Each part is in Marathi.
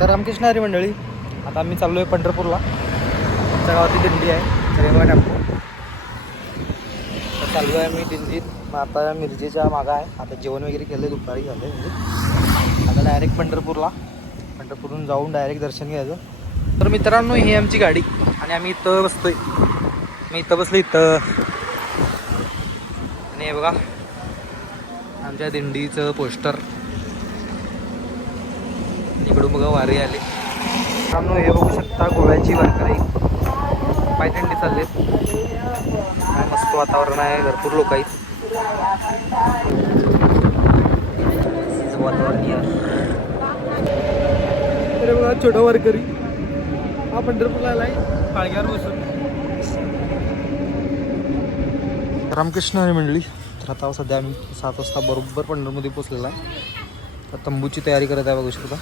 तर रामकृष्ण हरी मंडळी, आता आम्ही चाललो आहे पंढरपूरला. आमच्या गावाची दिंडी आहे रेल्वे टेम्पो. तर चाललो आहे मी दिंडीत. मग आता मिरजेच्या मागं आहे. आता जेवण वगैरे केलं, दुपारी झालं म्हणजे आता डायरेक्ट पंढरपूरला. पंढरपूरहून जाऊन डायरेक्ट दर्शन घ्यायचं. तर मित्रांनो, ही आमची गाडी आणि आम्ही इथं बसतोय. मी इथं बसलो इथं. आणि हे बघा आमच्या दिंडीचं पोस्टर. इकडून बघा वारी आली. मित्रांनो, हे बघू शकता गोव्याची वारकरी पायदिंडी चाललेत. काय मस्त वातावरण आहे, भरपूर लोक आहेत. वातावरण अरे बघा छोटा वारकरी हा पंढरपूरला आलाय पाळग्यावर बसून. रामकृष्ण हरी मंडळी, तर आता सध्या आम्ही 7 वाजता बरोबर पंढरपूरमध्ये पोचलेला आहे. तर तंबूची तयारी करत आहे बघू शकता.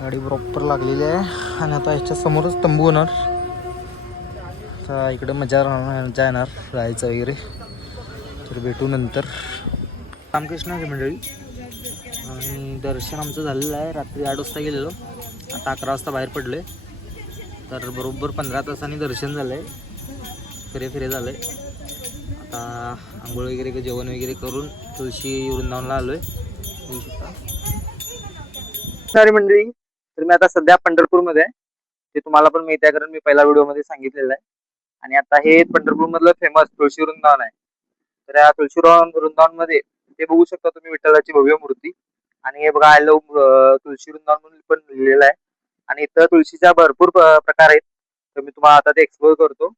गाडी प्रॉपर लागलेली आहे आणि आता ह्याच्या समोरच तंबू होणार. तर इकडे मजा येणार जायचं वगैरे. तर भेटू नंतर. रामकृष्ण हरी मंडळी, आणि दर्शन आमचं झालेलं आहे. रात्री 8 वाजता गेलेलो, आता 11 वाजता बाहेर पडले. तर बरोबर 15 तासांनी दर्शन झालं आहे. फिरे झालं आहे. आता आंघोळ वगैरे जेवण वगैरे करून तुळशी वृंदावनला आलो आहे होऊ शकता. सारी मंडळी, तर मी आता सध्या पंढरपूरमध्ये आहे. ते तुम्हाला पण माहिती आहे कारण मी पहिल्या व्हिडिओमध्ये सांगितलेलं आहे. आणि आता हे पंढरपूर मधलं फेमस तुळशी वृंदावन आहे. तर या तुळशी वृंदावनमध्ये ते बघू शकता तुम्ही विठ्ठलाची भव्य मूर्ती. आणि हे बघा आय लव्ह तुळशी वृंदावन म्हणून पण लिहिलेलं आहे. आणि इथं तुळशीच्या भरपूर प्रकार आहेत. तर मी तुम्हाला आता ते एक्सप्लोर करतो.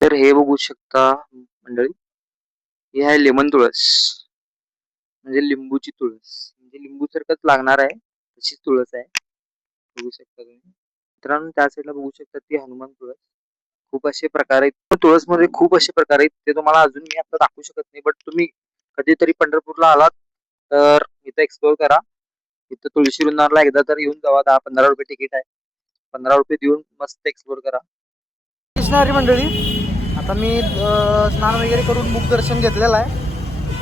तर हे बघू शकता मंडळी, हे आहे लेमन तुळस, म्हणजे लिंबूची तुळस. म्हणजे लिंबू सारखंच लागणार आहे तशीच तुळस आहे, बघू शकता तुम्ही. मित्रांनो, त्या साईडला बघू शकता ती हनुमान तुळस. खूप असे प्रकार आहेत तुळस मध्ये, खूप असे प्रकार आहेत. ते तुम्हाला अजून मी आता दाखवू शकत नाही. बट तुम्ही कधीतरी पंढरपूरला आलात तर इथं एक्सप्लोर करा. इथं तुळशी वृंदावनला एकदा तर येऊन जावा. 10-15 रुपये तिकीट आहे. 15 रुपये देऊन मस्त एक्सप्लोर करा. कृष्ण हरी मंडळी, आता मी स्नान वगैरे करून मुख दर्शन घेतलेलं आहे.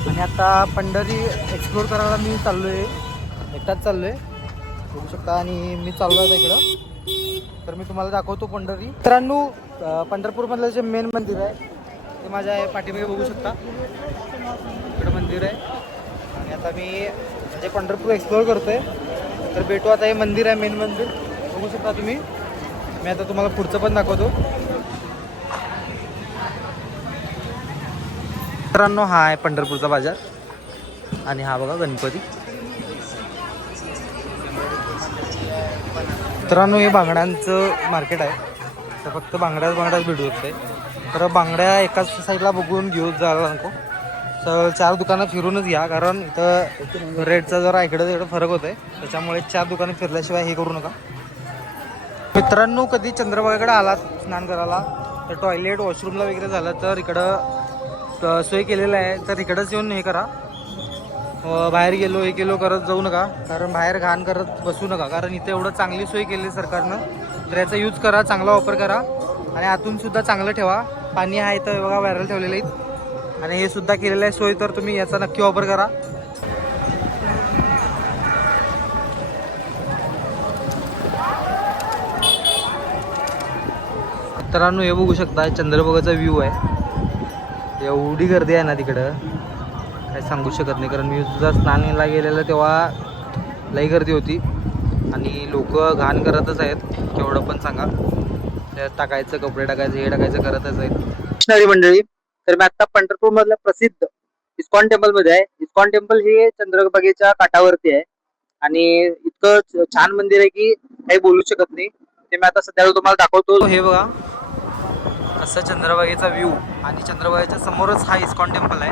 आणि आता पंढरी एक्सप्लोर करायला मी चाललो आहे. एकटाच चाललो आहे बघू शकता. आणि मी चाललो आहे इकडं. तर मी तुम्हाला दाखवतो पंढरी. मित्रांनो, पंढरपूरमधलं जे मेन मंदिर आहे ते माझ्या पाठीमागे बघू शकता. इकडं मंदिर आहे. आणि आता मी म्हणजे पंढरपूर एक्सप्लोर करतोय. तर भेटू आता. हे मंदिर आहे, मेन मंदिर बघू शकता तुम्ही. मी आता तुम्हाला पुढचं पण दाखवतो. मित्रांनो, हा आहे पंढरपूरचा बाजार. आणि हा बघा गणपती. मित्रांनो, हे बांगड्यांचं मार्केट आहे. तर फक्त बांगड्याच भेटू शकते. तर बांगड्या एकाच साईडला बघून घेऊन जायला नको. तर 4 दुकानं फिरूनच घ्या, कारण इथं रेटचा जरा इकडं तिकडं फरक होत आहे. त्याच्यामुळे 4 दुकानं फिरल्याशिवाय हे करू नका. मित्रांनो, कधी चंद्रभागेकडे आलात स्नान करायला तर टॉयलेट वॉशरूमला वगैरे झालं तर इकडं सोय केलेलं आहे. तर इकडंच येऊन हे करा. बाहेर गेलो हे केलो करत जाऊ नका, कारण बाहेर घाण करत बसू नका. कारण इथे एवढं चांगली सोय केली आहे सरकारनं. तर याचा यूज करा, चांगला वापर करा. आणि आतून सुद्धा चांगलं ठेवा. पाणी आहे इथं बघा, व्हायरल ठेवलेलं आहे. आणि हे सुद्धा केलेलं आहे सोय. तर तुम्ही याचा नक्की वापर करा. मित्रांनो, हे बघू शकता चंद्रभागाचा व्ह्यू आहे. एवढी गर्दी आहे ना तिकडं, काय सांगू शकत नाही. कारण मी सुद्धा स्नानाला गेलेलं तेव्हा लई गर्दी होती. आणि लोक घाण करतच आहेत, केवढं पण सांगा. त्यात टाकायचं, कपडे टाकायचं, हे टाकायचं करतच आहेत. कृष्ण मंडळी, तर मी आता पंढरपूर मधल्या प्रसिद्ध इस्कॉन टेम्पल मध्ये आहे. इस्कॉन टेम्पल हे चंद्रभागेच्या काठावरती आहे. आणि इतकं छान मंदिर आहे की काही बोलू शकत नाही. ते मी आता सध्या तुम्हाला दाखवतो. हे बघा असं चंद्रभागेचा व्ह्यू. आणि चंद्रभागेच्या समोरच हा इस्कॉन टेम्पल आहे.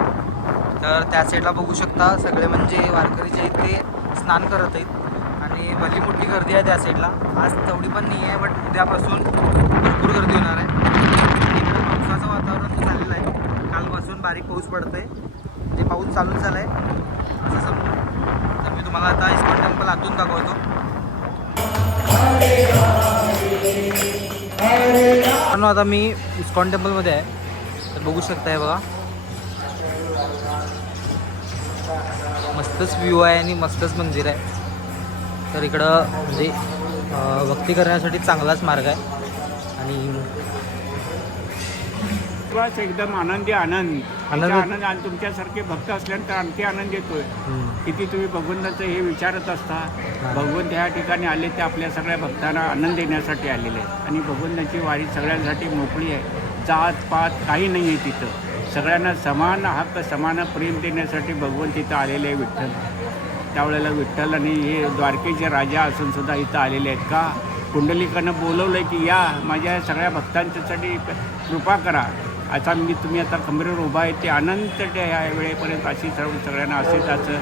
तर त्या साईडला बघू शकता सगळे म्हणजे वारकरी जे आहेत ते स्नान करत आहेत. आणि भली मोठी गर्दी आहे त्या साईडला. आज तेवढी पण नाही आहे, बट उद्यापासून भरपूर गर्दी होणार आहे. इकडे पावसाचं वातावरण झालेलं आहे. कालपासून बारीक पाऊस पडतोय, ते पाऊस चालूच झाला आहे असं समजून. तर मी तुम्हाला आता इस्कॉन टेम्पल आतून दाखवतो. आता मी इस्कॉन टेम्पलमध्ये आहे. तर बघू शकता हे बघा, मस्तच व्ह्यू आहे आणि मस्तच मंदिर आहे. तर इकडं म्हणजे भक्ती करण्यासाठी चांगलाच मार्ग आहे. आणि बस एकदम आनंदी आनंद आणि तुमच्यासारखे भक्त असल्यानंतर आणखी आनंद येतोय. किती तुम्ही भगवंताचं हे विचारत असता. भगवंत ह्या ठिकाणी आले ते आपल्या सगळ्या भक्तांना आनंद देण्यासाठी आलेले आहेत. आणि भगवंताची वारी सगळ्यांसाठी मोकळी आहे. जात पात काही नाही आहे तिथं. सगळ्यांना समान हक्क समान प्रेम देण्यासाठी भगवंत इथं आलेले आहे. विठ्ठल त्यावेळेला विठ्ठल आणि हे द्वारकेचे राजा असून सुद्धा इथं आलेले आहेत. का पुंडलिकानं बोलवलं की या माझ्या सगळ्या भक्तांच्यासाठी कृपा करा. आता तुम्ही आता खंबीरवर उभा आहे ते अनंत ह्या वेळेपर्यंत अशी सगळ्यांना असेच असं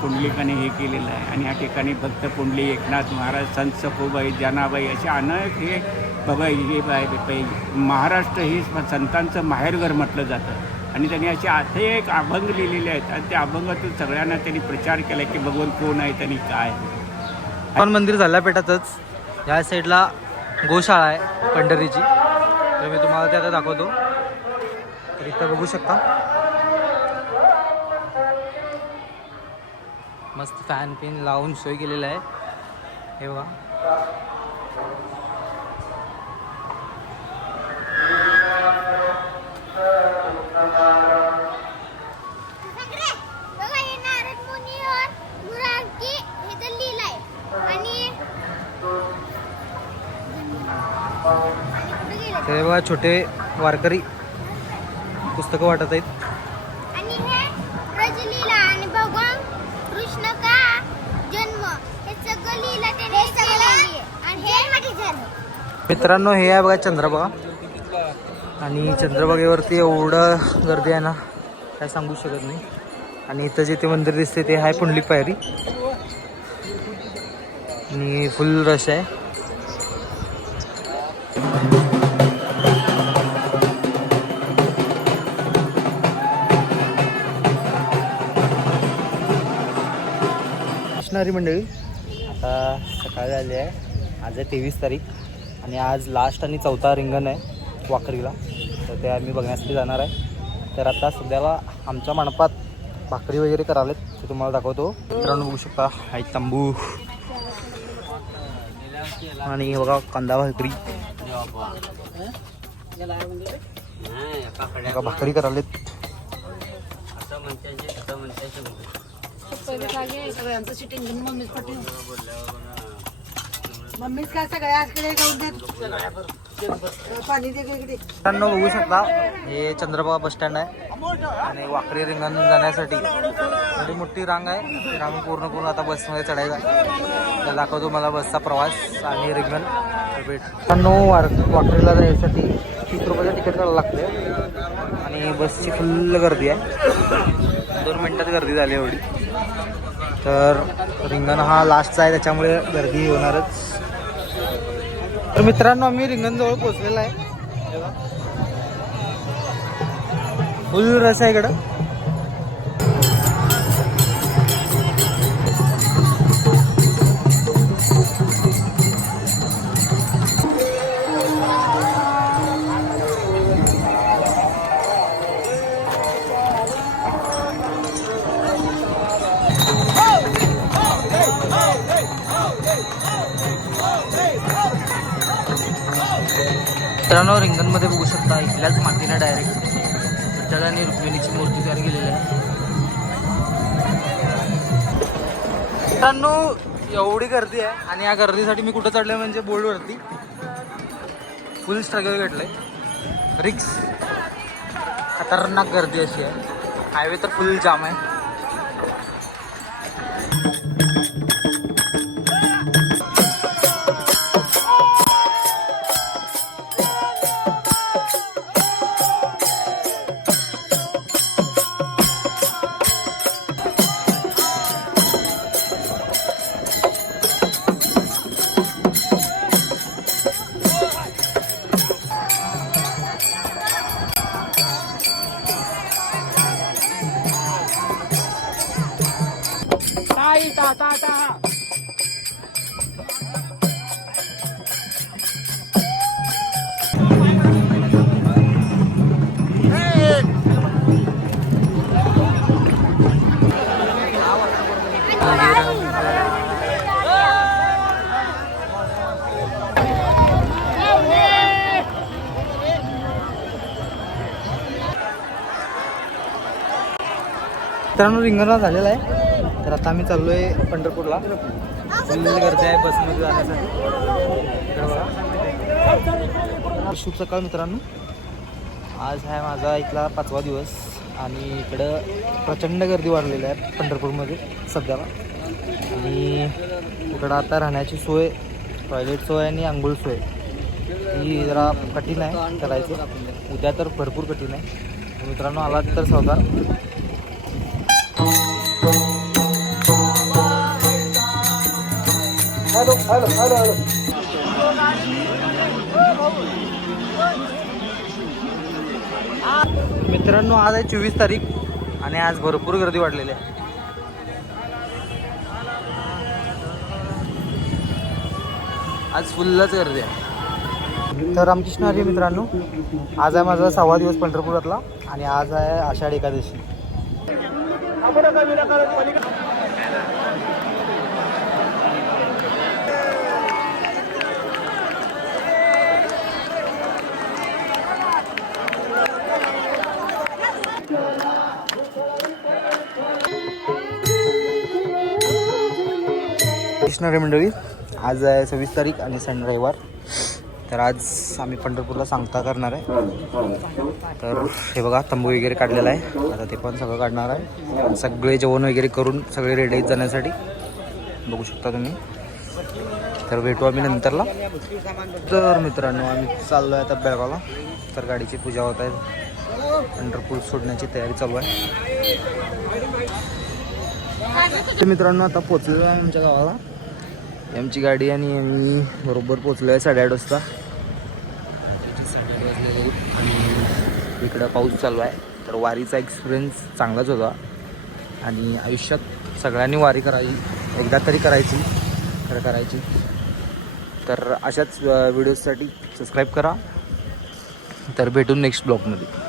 पुंडलिकाने हे केलेलं आहे. आणि या ठिकाणी भक्त पुंडली एकनाथ महाराज संत सखुबाई जनाबाई असे अनेक हे बाबा हे महाराष्ट्र हे संतांचं माहेरघर म्हटलं जातं. आणि त्यांनी असे अनेक अभंग लिहिलेले आहेत. आणि त्या अभंगातून सगळ्यांना त्यांनी प्रचार केला की भगवंत कोण आहे आणि काय. पण मंदिर झाल्यापेठातच या साईडला गोशाळा आहे पंढरीची. तर मी तुम्हाला ते आता दाखवतो. तर इथं बघू शकता मस्त फॅन पिन लावून सोय केलेलं आहे. हे बघा ते बघा छोटे वारकरी पुस्तकं वाटत आहेत. आणि हे ब्रजलीला आणि भगवान कृष्ण का जन्म हे सगळं लीला त्याने केलेली आहे. आणि हे झालं. मित्रांनो हे आहे बघा चंद्रभागा. आणि चंद्रभागेवरती एवढं गर्दी आहे ना काय सांगू शकत नाही. आणि इथं जे ते मंदिर दिसते ते आहे पुंडलिक पायरी. आणि फुल रश आहे. कृष्णारी मंडळी आता सकाळी आली आहे. आज आहे 23 तारीख आणि आज लास्ट आणि चौथा रिंगण आहे वाखरीला. तर ते आम्ही बघण्यासाठी जाणार आहे. तर आता सध्याला आमच्या मंडपात भाकरी वगैरे करालेत ते तुम्हाला दाखवतो. मित्रांनो बघू शकता हाय तंबू आणि बघा कांदा भाकरी बघा भाकरी करालेत. बघू शकता हे चंद्रभागा बस स्टँड आहे. आणि वाखरी रिंगण जाण्यासाठी एवढी मोठी रांग आहे. रांग पूर्ण करून आता बसमध्ये चढायचं आहे. तर दाखवतो मला बसचा प्रवास आणि रिंगण भेट. वाखरीला जाण्यासाठी 30 रुपयाचं तिकीट करायला लागते. आणि बसची फुल गर्दी आहे. 2 मिनटात गर्दी झाली एवढी. तर रिंगण हा लास्टचा आहे त्याच्यामुळे गर्दी होणारच. तर मित्रांनो आम्ही रिंगणजवळ पोहोचलेला आहे. फुल रस आहे इकडं. मित्रांनो रिंगणमध्ये बघू शकता इथल्याच मातीने डायरेक्ट विठ्ठल आणि रुक्मिणीची मूर्ती तयार केलेली आहे. मित्रांनो एवढी गर्दी आहे आणि या गर्दीसाठी मी कुठं चढलोय म्हणजे बोर्डवरती. फुल स्ट्रगल भेटलंय. रिक्स खतरनाक गर्दी अशी आहे. हायवे तर फुल जाम आहे. मित्रांनो रिंगणला झालेला आहे. तर आता आम्ही चाललो आहे पंढरपूरला. फुल गर्दी आहे बसमध्ये जाण्यासाठी. तर बघा शुभ सकाळ मित्रांनो. आज आहे माझा इथला 5वा दिवस आणि इकडं प्रचंड गर्दी वाढलेली आहे पंढरपूरमध्ये सध्याला. आणि इकडं आता राहण्याची सोय, टॉयलेट सोय आणि आंघोळ सोय ही जरा कठीण आहे करायचं. उद्या तर भरपूर कठीण आहे. मित्रांनो आलात तर सावधान. मित्रांनो आज आहे 24 तारीख आणि आज भरपूर गर्दी वाढलेली आहे. आज फुल्लच गर्दी आहे. तर रामकृष्ण हरी मित्रांनो, आज आहे माझा 6वा दिवस पंढरपुरातला आणि आज आहे आषाढ एकादशी. कृष्ण मंडळी, आज आहे 26 तारीख आणि सण रविवार. तर आज आम्ही पंढरपूरला सांगता करणार आहे. तर हे बघा तंबू वगैरे काढलेला आहे. आता ते पण सगळं काढणार आहे. सगळे जेवण वगैरे करून सगळे रेडी आहेत जाण्यासाठी. बघू शकता तुम्ही. तर भेटू आम्ही नंतरला. तर मित्रांनो आम्ही चाललो आहे आता बेळगावला. तर गाडीची पूजा होत आहे. पंढरपूर सोडण्याची तयारी चालू आहे. तर मित्रांनो आता पोचलेलो आहे आमच्या गावाला. आमची गाडी आणि आम्ही बरोबर पोचलो आहे 8:30 वाजता. 8:30 वाजलेले आणि इकडं पाऊस चालू आहे. तर वारीचा एक्सपिरियन्स चांगलाच होता आणि आयुष्यात सगळ्यांनी वारी करायची, एकदा तरी करायची, खरं करायची. तर अशाच व्हिडिओजसाठी सबस्क्राईब करा. तर भेटून नेक्स्ट ब्लॉगमध्ये.